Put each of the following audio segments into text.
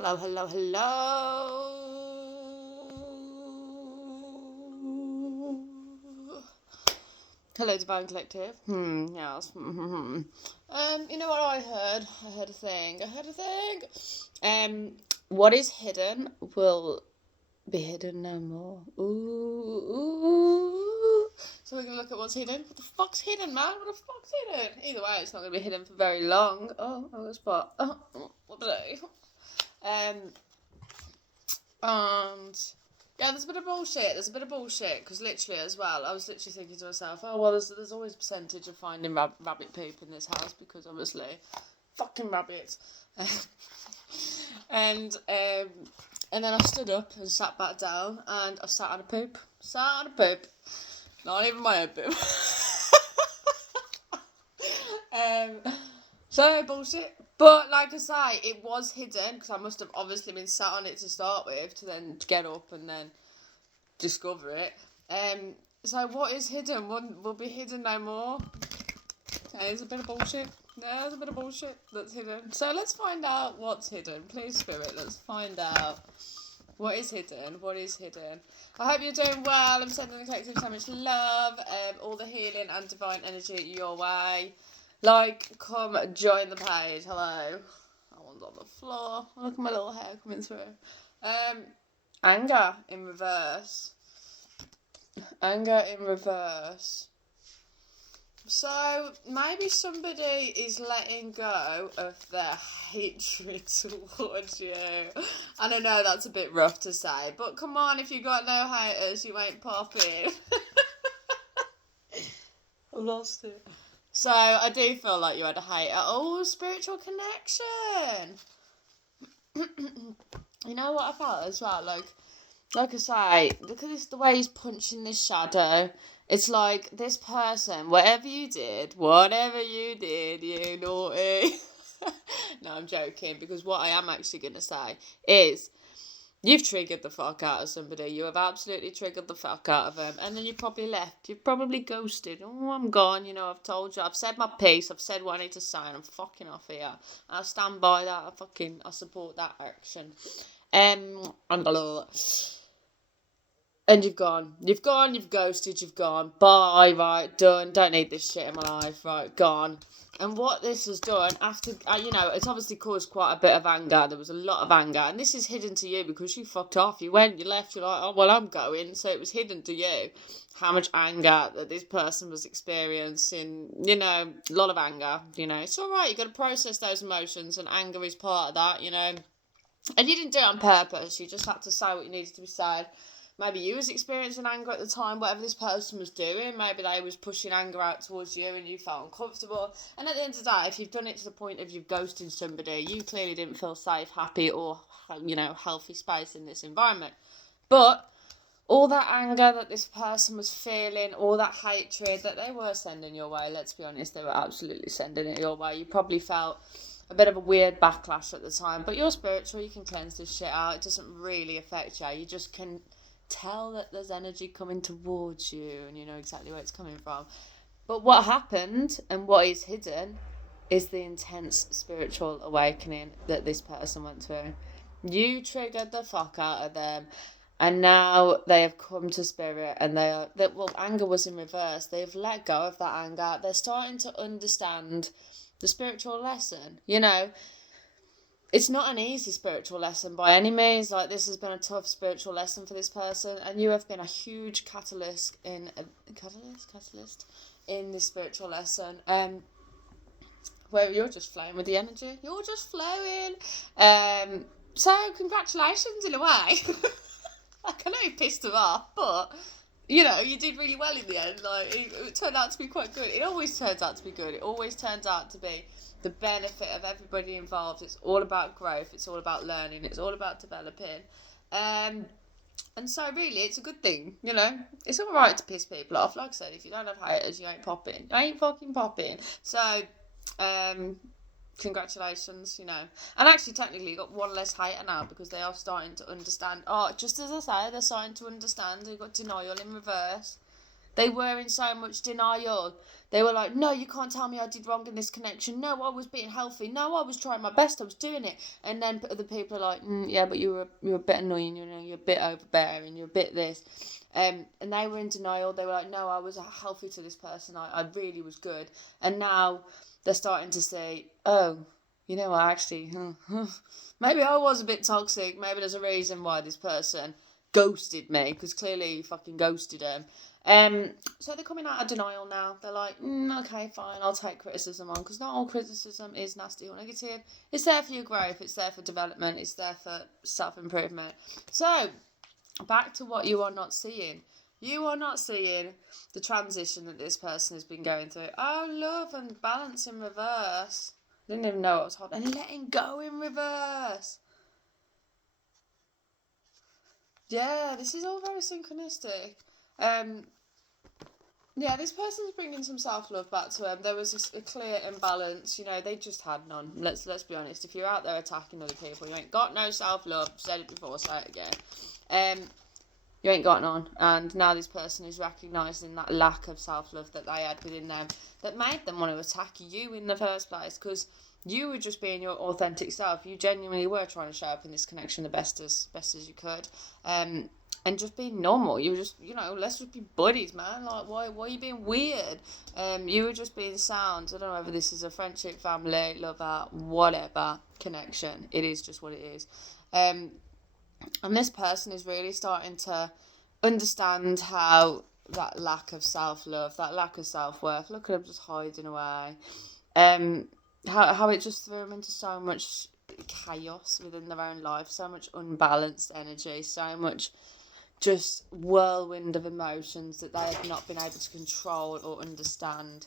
Hello, hello, hello. Hello, Divine Collective. Yes. You know what I heard? I heard a thing. What is hidden will be hidden no more. Ooh. So we're gonna look at what's hidden. What the fuck's hidden, man? What the fuck's hidden? Either way, it's not gonna be hidden for very long. Oh, spot. Whoopsie. And yeah, there's a bit of bullshit. Because literally, as well, I was literally thinking to myself, oh well, there's always a percentage of finding rabbit poop in this house because obviously, fucking rabbits. and um, and then I stood up and sat back down, and I sat on a poop. Not even my own poop. So bullshit. But like I say, it was hidden because I must have obviously been sat on it to start with to then get up and then discover it. So what is hidden will be hidden no more. There's a bit of bullshit. There's a bit of bullshit that's hidden. So let's find out what's hidden. Please, Spirit, let's find out what is hidden. What is hidden? I hope you're doing well. I'm sending the collective so much love. All the healing and divine energy your way. Come join the page. Hello. That one's on the floor. Look at my little hair coming through. Anger in reverse. So maybe somebody is letting go of their hatred towards you. And I know that's a bit rough to say, but come on, if you got no haters, you ain't popping. I lost it. So I do feel like you had a hater. Oh, spiritual connection. You know what I felt as well? Like I say, look at this, the way he's punching this shadow. It's like this person, whatever you did, you naughty. No, I'm joking, because what I am actually going to say is you've triggered the fuck out of somebody. You have absolutely triggered the fuck out of them. And then you've probably left. You've probably ghosted. Oh, I'm gone. I've told you. I've said my piece. I've said what I need to say. And I'm fucking off here. And I stand by that. I support that action. And you've gone. You've ghosted. You've gone. Bye. Right. Done. Don't need this shit in my life. Right. Gone. And what this has done, after, it's obviously caused quite a bit of anger. There was a lot of anger. And this is hidden to you because you fucked off. You went, you left, you're like, oh, well, I'm going. So it was hidden to you how much anger that this person was experiencing. A lot of anger. It's all right. You got to process those emotions. And anger is part of that, And you didn't do it on purpose. You just had to say what you needed to be said. Maybe you was experiencing anger at the time, whatever this person was doing. Maybe they was pushing anger out towards you and you felt uncomfortable. And at the end of the day, if you've done it to the point of you've ghosted somebody, you clearly didn't feel safe, happy, or, healthy space in this environment. But all that anger that this person was feeling, all that hatred that they were sending your way, let's be honest, they were absolutely sending it your way. You probably felt a bit of a weird backlash at the time. But you're spiritual, you can cleanse this shit out. It doesn't really affect you. You just can tell that there's energy coming towards you and you know exactly where it's coming from. But what happened and what is hidden is the intense spiritual awakening that this person went through. You triggered the fuck out of them, and now they have come to spirit, and anger was in reverse. They've let go of that anger. They're starting to understand the spiritual lesson. It's not an easy spiritual lesson by any means. This has been a tough spiritual lesson for this person, and you have been a huge catalyst in this spiritual lesson. Where you're just flowing with the energy. You're just flowing. So congratulations in a way. I know you pissed them off, but you did really well in the end. It turned out to be quite good. It always turns out to be good. It always turns out to be the benefit of everybody involved. It's all about growth. It's all about learning. It's all about developing. And so really, it's a good thing, It's all right to piss people off. Like I said, if you don't have haters, you ain't popping. You ain't fucking popping. So, congratulations, And actually, technically, you got one less hater now because they are starting to understand. Oh, just as I say, they're starting to understand. You've got denial in reverse. They were in so much denial. They were like, no, you can't tell me I did wrong in this connection. No, I was being healthy. No, I was trying my best. I was doing it. And then other people are like, yeah, but you were a bit annoying. You're a bit overbearing. You're a bit this. And they were in denial. They were like, no, I was healthy to this person. I really was good. And now they're starting to say, oh, you know what, actually, maybe I was a bit toxic. Maybe there's a reason why this person ghosted me, because clearly you fucking ghosted him. So they're coming out of denial now. They're like, okay, fine, I'll take criticism on, because not all criticism is nasty or negative. It's there for your growth, it's there for development, it's there for self-improvement. So, back to what you are not seeing. You are not seeing the transition that this person has been going through. Oh, love and balance in reverse. Didn't even know what was happening. And letting go in reverse. Yeah, this is all very synchronistic. Yeah, this person's bringing some self-love back to them. There was a clear imbalance. You know, they just had none. Let's be honest. If you're out there attacking other people, you ain't got no self-love. Said it before, say it again. You ain't got none. And now this person is recognising that lack of self-love that they had within them that made them want to attack you in the first place, because you were just being your authentic self. You genuinely were trying to show up in this connection the best as you could. And just being normal. You were just, let's just be buddies, man. Like, why are you being weird? You were just being sound. I don't know whether this is a friendship, family, lover, whatever connection. It is just what it is. And this person is really starting to understand how that lack of self-love, that lack of self-worth, look at them just hiding away, how it just threw them into so much chaos within their own life, so much unbalanced energy, so much just whirlwind of emotions that they have not been able to control or understand.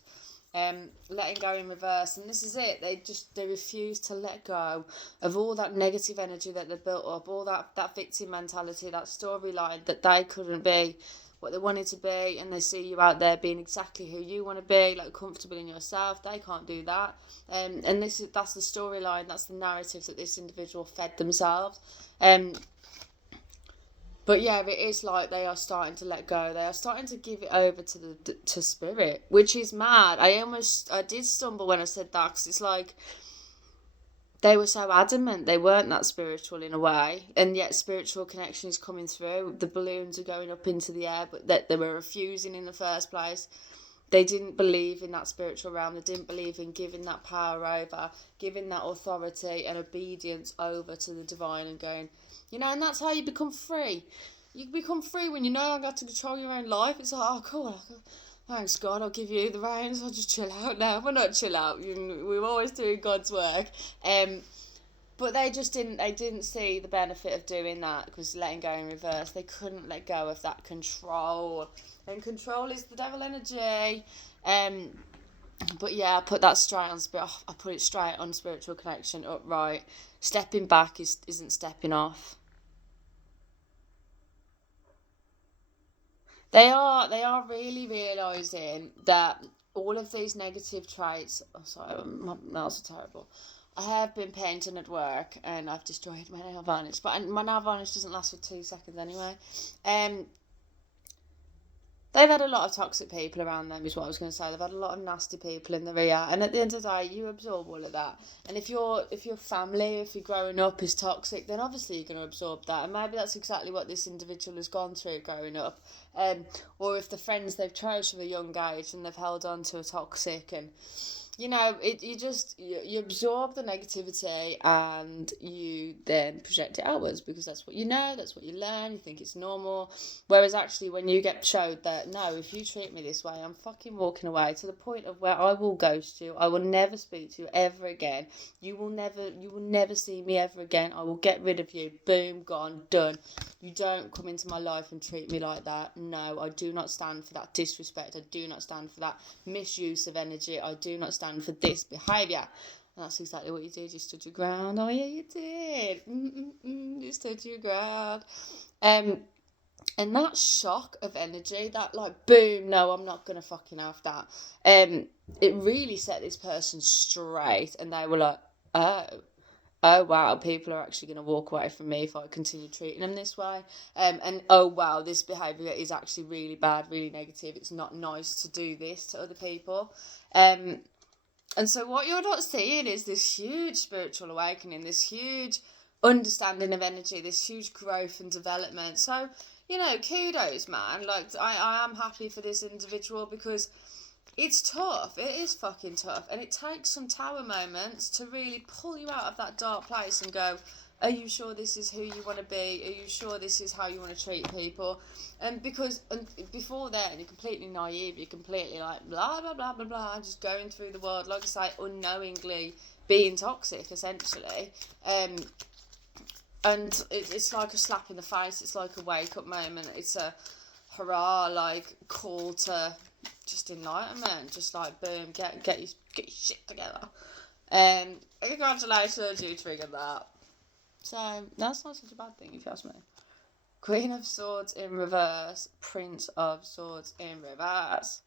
Letting go in reverse, and this is it. They refuse to let go of all that negative energy that they built up, all that victim mentality, that storyline that they couldn't be what they wanted to be, and they see you out there being exactly who you want to be, like comfortable in yourself. They can't do that, and that's the storyline, that's the narrative that this individual fed themselves. But yeah, it is like they are starting to let go. They are starting to give it over to spirit, which is mad. I did stumble when I said that, because it's like they were so adamant they weren't that spiritual in a way, and yet spiritual connection is coming through. The balloons are going up into the air, but that they were refusing in the first place. They didn't believe in that spiritual realm. They didn't believe in giving that power over, giving that authority and obedience over to the divine and going, and that's how you become free. You become free when you no longer have to control your own life. It's like, oh, cool. Thanks, God. I'll give you the reins. I'll just chill out now. Well, not chill out. We're always doing God's work. But they just didn't. They didn't see the benefit of doing that, because letting go in reverse, they couldn't let go of that control. And control is the devil energy. But yeah, I put that straight on spirit. I put it straight on spiritual connection, upright. Stepping back isn't stepping off. They are really realising that all of these negative traits. Oh, sorry, my nails are terrible. I have been painting at work and I've destroyed my nail varnish, but my nail varnish doesn't last for 2 seconds anyway. They've had a lot of toxic people around them, is what I was going to say. They've had a lot of nasty people in their ear, and at the end of the day, you absorb all of that. And if your family, if you're growing up, is toxic, then obviously you're going to absorb that. And maybe that's exactly what this individual has gone through growing up. Or if the friends they've chose from a young age and they've held on to a toxic, and you absorb the negativity and you then project it outwards, because that's what that's what you learn, you think it's normal. Whereas actually when you get showed that, no, if you treat me this way, I'm fucking walking away, to the point of where I will ghost you, I will never speak to you ever again, you will never see me ever again, I will get rid of you, boom, gone, done. You don't come into my life and treat me like that. No, I do not stand for that disrespect. I do not stand for that misuse of energy. I do not stand for this behaviour. And that's exactly what you did. You stood your ground. Oh, yeah, you did. You stood your ground. And that shock of energy, that like, boom, no, I'm not going to fucking have that. It really set this person straight. And they were like, oh. oh wow, people are actually going to walk away from me if I continue treating them this way. And oh wow, this behaviour is actually really bad, really negative. It's not nice to do this to other people. And so what you're not seeing is this huge spiritual awakening, this huge understanding of energy, this huge growth and development. So, you know, kudos, man. Like, I am happy for this individual because it's tough. It is fucking tough. And it takes some tower moments to really pull you out of that dark place and go, are you sure this is who you want to be? Are you sure this is how you want to treat people? And because before then, you're completely naive. You're completely like, blah, blah, blah, blah, blah, just going through the world, like I say, unknowingly being toxic, essentially. And it's like a slap in the face. It's like a wake-up moment. It's a hurrah, like, call to just enlightenment. Just like, boom, get your shit together. Congratulations, you triggered that. So, that's not such a bad thing, if you ask me. Queen of Swords in reverse. Prince of Swords in reverse.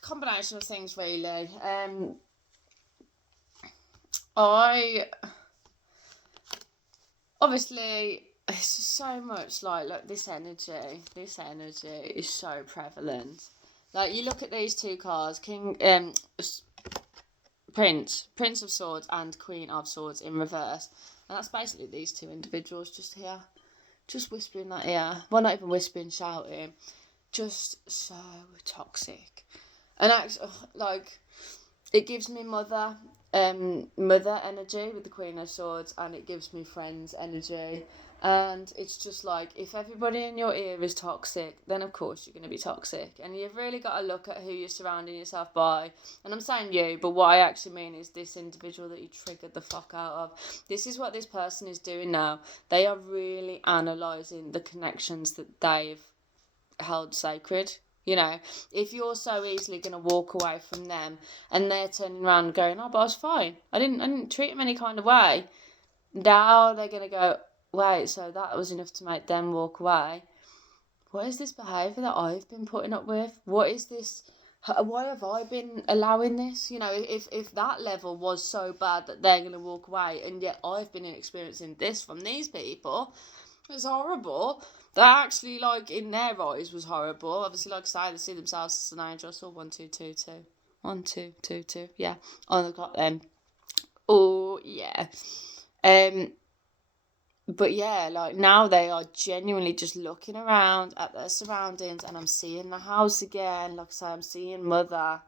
Combination of things, really. Obviously, it's just so much like this energy is so prevalent. Like, you look at these two cards, Prince of Swords and Queen of Swords in reverse. And that's basically these two individuals just here. Just whispering that ear. Well, not even whispering, shouting. Just so toxic. And actually, like, it gives me mother energy with the Queen of Swords, and it gives me friends energy. And it's just like, if everybody in your ear is toxic, then of course you're going to be toxic. And you've really got to look at who you're surrounding yourself by. And I'm saying you, but what I actually mean is this individual that you triggered the fuck out of. This is what this person is doing now. They are really analysing the connections that they've held sacred. You know, if you're so easily going to walk away from them and they're turning around and going, oh, but I was fine. I didn't treat them any kind of way. Now they're going to go, wait, so that was enough to make them walk away. What is this behaviour that I've been putting up with? What is this? Why have I been allowing this? You know, if that level was so bad that they're going to walk away, and yet I've been experiencing this from these people, it's horrible. That actually, like, in their eyes was horrible. Obviously, like I say, they see themselves as an angel. I saw 1, 2, 2, 2. 1, 2, 2, 2. Yeah, on the clock then. Oh, yeah. But yeah, like, now they are genuinely just looking around at their surroundings, and I'm seeing the house again. Like I say, I'm seeing mother.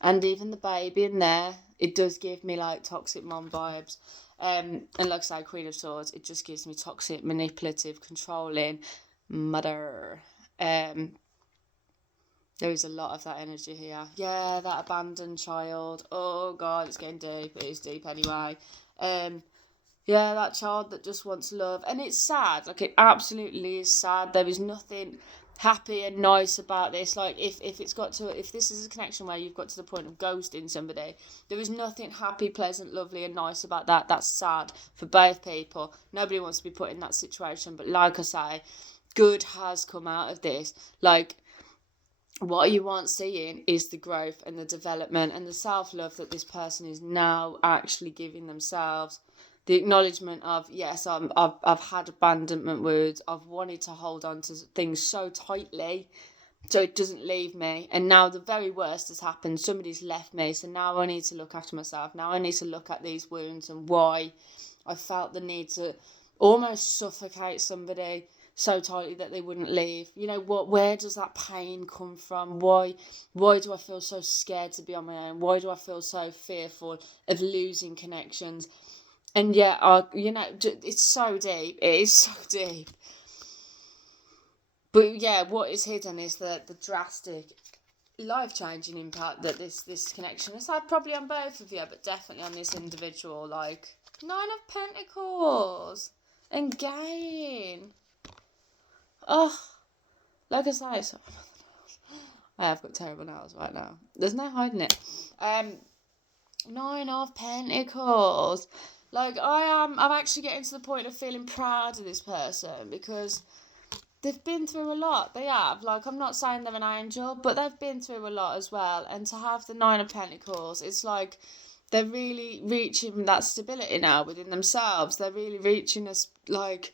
And even the baby in there, it does give me, like, toxic mom vibes. And like I say, Queen of Swords, it just gives me toxic, manipulative, controlling mother. There is a lot of that energy here. Yeah, that abandoned child. Oh God, it's getting deep. It is deep anyway. Yeah, that child that just wants love. And it's sad. Like, it absolutely is sad. There is nothing happy and nice about this. Like, if this is a connection where you've got to the point of ghosting somebody, there is nothing happy, pleasant, lovely and nice about that. That's sad for both people. Nobody wants to be put in that situation, but like I say, good has come out of this. Like, what you aren't seeing is the growth and the development and the self-love that this person is now actually giving themselves. The acknowledgement of, yes, I've had abandonment wounds. I've wanted to hold on to things so tightly so it doesn't leave me. And now the very worst has happened. Somebody's left me. So now I need to look after myself. Now I need to look at these wounds and why I felt the need to almost suffocate somebody so tightly that they wouldn't leave. You know, where does that pain come from? Why do I feel so scared to be on my own? Why do I feel so fearful of losing connections? And yet, you know, it's so deep. It is so deep. But yeah, what is hidden is the drastic, life-changing impact that this connection has had, probably on both of you, but definitely on this individual. Like, 9 of Pentacles. And gain. Oh, like I say, sorry. I have got terrible nails right now. There's no hiding it. 9 of Pentacles. Like, I'm actually getting to the point of feeling proud of this person, because they've been through a lot. They have. Like, I'm not saying they're an angel, but they've been through a lot as well. And to have the Nine of Pentacles, it's like they're really reaching that stability now within themselves. They're really reaching us, like,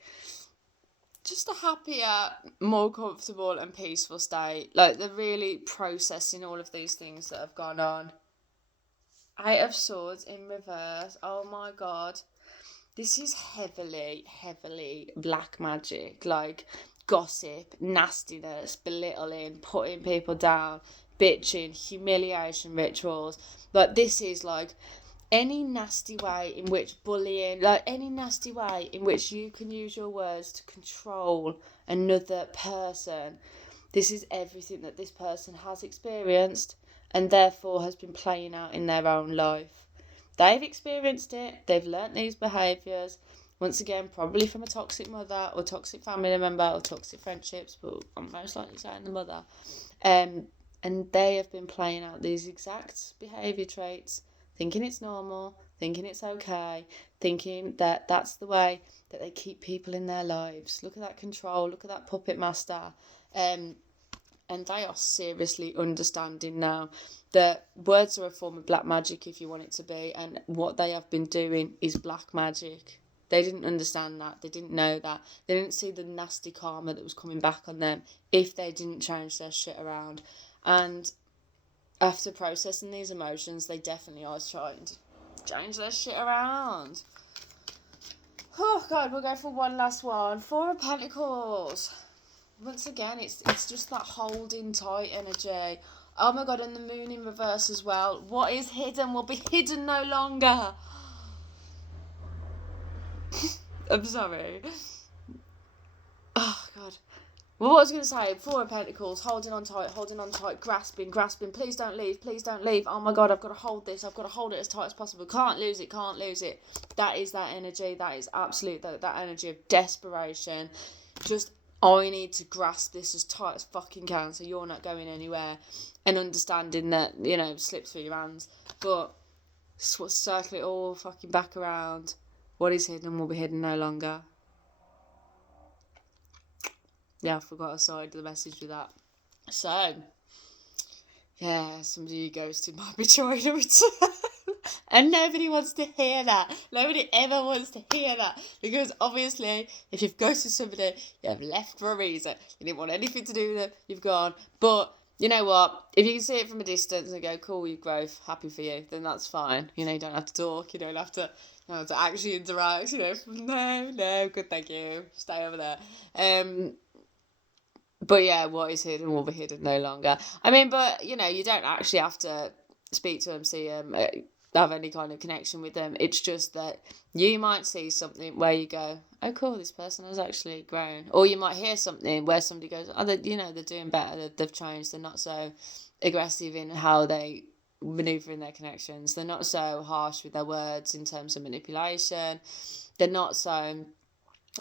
just a happier, more comfortable and peaceful state. Like, they're really processing all of these things that have gone on. Eight of Swords in reverse. Oh my God. This is heavily, heavily black magic. Like, gossip, nastiness, belittling, putting people down, bitching, humiliation rituals. Like, this is like any nasty way in which bullying, like any nasty way in which you can use your words to control another person. This is everything that this person has experienced and therefore has been playing out in their own life. They've experienced it, they've learnt these behaviours, once again, probably from a toxic mother or toxic family member or toxic friendships, but I'm most likely saying the mother. And they have been playing out these exact behaviour traits, thinking it's normal, thinking it's okay, thinking that that's the way that they keep people in their lives. Look at that control, look at that puppet master. And they are seriously understanding now that words are a form of black magic if you want it to be, and what they have been doing is black magic. They didn't understand that. They didn't know that. They didn't see the nasty karma that was coming back on them if they didn't change their shit around. And after processing these emotions, they definitely are trying to change their shit around. Oh, God, we'll go for one last one. Four of Pentacles. Once again, it's just that holding tight energy. Oh my God, and the moon in reverse as well. What is hidden will be hidden no longer. I'm sorry. Oh, God. Well, what I was going to say, Four of Pentacles, holding on tight, grasping. Please don't leave. Oh my God, I've got to hold this. I've got to hold it as tight as possible. Can't lose it. That is that energy. That is absolute, that energy of desperation. Just, I need to grasp this as tight as fucking can so you're not going anywhere. And understanding that, slips through your hands. But circle it all fucking back around. What is hidden will be hidden no longer. Yeah, I forgot I started the message with that. So, yeah, somebody who ghosted might be trying to return. And nobody wants to hear that. Nobody ever wants to hear that. Because obviously, if you've ghosted somebody, you have left for a reason. You didn't want anything to do with them, you've gone. But, you know what? If you can see it from a distance and go, cool, you growth, happy for you, then that's fine. You don't have to talk, you don't have to actually interact, no, good, thank you. Stay over there. But yeah, what is hidden will be hidden no longer. I mean, but, you don't actually have to speak to them, see them, have any kind of connection with them. It's just that you might see something where you go, oh, cool, this person has actually grown. Or you might hear something where somebody goes, oh, they're doing better, they've changed, they're not so aggressive in how they manoeuvre in their connections. They're not so harsh with their words in terms of manipulation. They're not so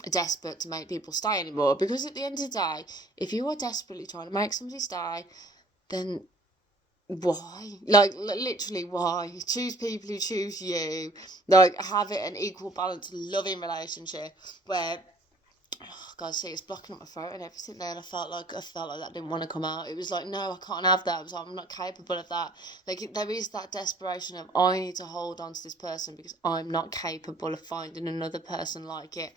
desperate to make people stay anymore, because at the end of the day, if you are desperately trying to make somebody stay, then why? Like, literally, why? Choose people who choose you. Like, have it an equal balance, loving relationship where, oh God, see, it's blocking up my throat and everything there, and I felt like that didn't want to come out. It was like, no, I can't have that. I was like, I'm not capable of that. Like, there is that desperation of, I need to hold on to this person because I'm not capable of finding another person like it.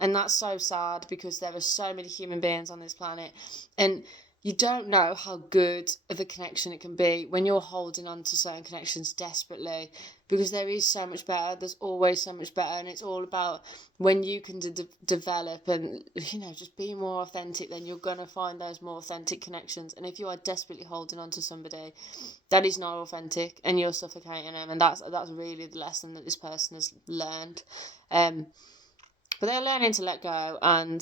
And that's so sad, because there are so many human beings on this planet, and you don't know how good of a connection it can be when you're holding on to certain connections desperately, because there is so much better. There's always so much better, and it's all about when you can develop and, just be more authentic, then you're going to find those more authentic connections. And if you are desperately holding on to somebody that is not authentic and you're suffocating them, and that's really the lesson that this person has learned. But they're learning to let go, and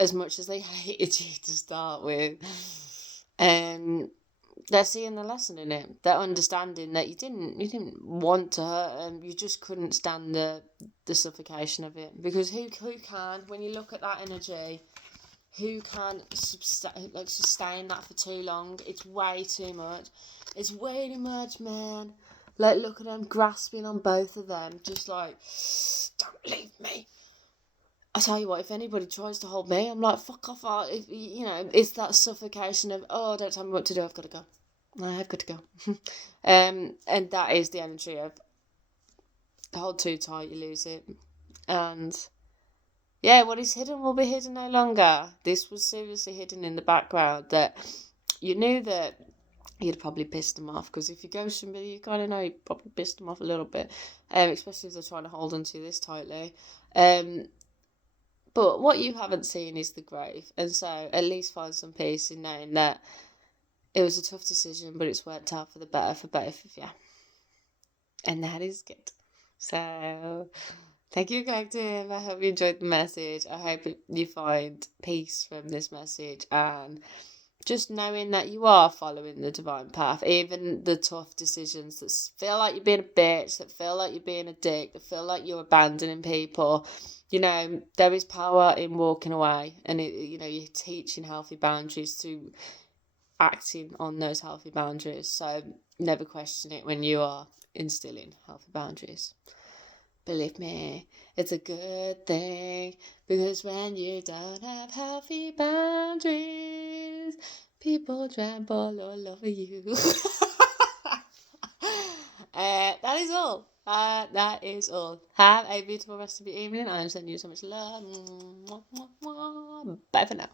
as much as they hated you to start with, they're seeing the lesson in it. They're understanding that you didn't want to hurt them, you just couldn't stand the suffocation of it. Because who can, when you look at that energy, who can sustain that for too long? It's way too much. It's way too much, man. Like, look at them grasping on both of them, just like, don't leave me. I tell you what, if anybody tries to hold me, I'm like, fuck off. It's that suffocation of, oh, don't tell me what to do, I've got to go. I've got to go. And that is the energy of hold too tight, you lose it. And yeah, what is hidden will be hidden no longer. This was seriously hidden in the background, that you knew that you'd probably pissed them off, because if you ghost somebody, you kind of know you probably pissed them off a little bit, especially if they're trying to hold on to you this tightly. But what you haven't seen is the grave, and so at least find some peace in knowing that it was a tough decision, but it's worked out for the better for both of you, and that is good. So, thank you, collective. I hope you enjoyed the message. I hope you find peace from this message, and just knowing that you are following the divine path, even the tough decisions that feel like you're being a bitch, that feel like you're being a dick, that feel like you're abandoning people. There is power in walking away, and you're teaching healthy boundaries through acting on those healthy boundaries. So never question it when you are instilling healthy boundaries. Believe me, it's a good thing, because when you don't have healthy boundaries, people trample all over you. That is all. That is all. Have a beautiful rest of your evening. I am sending you so much love. Bye for now.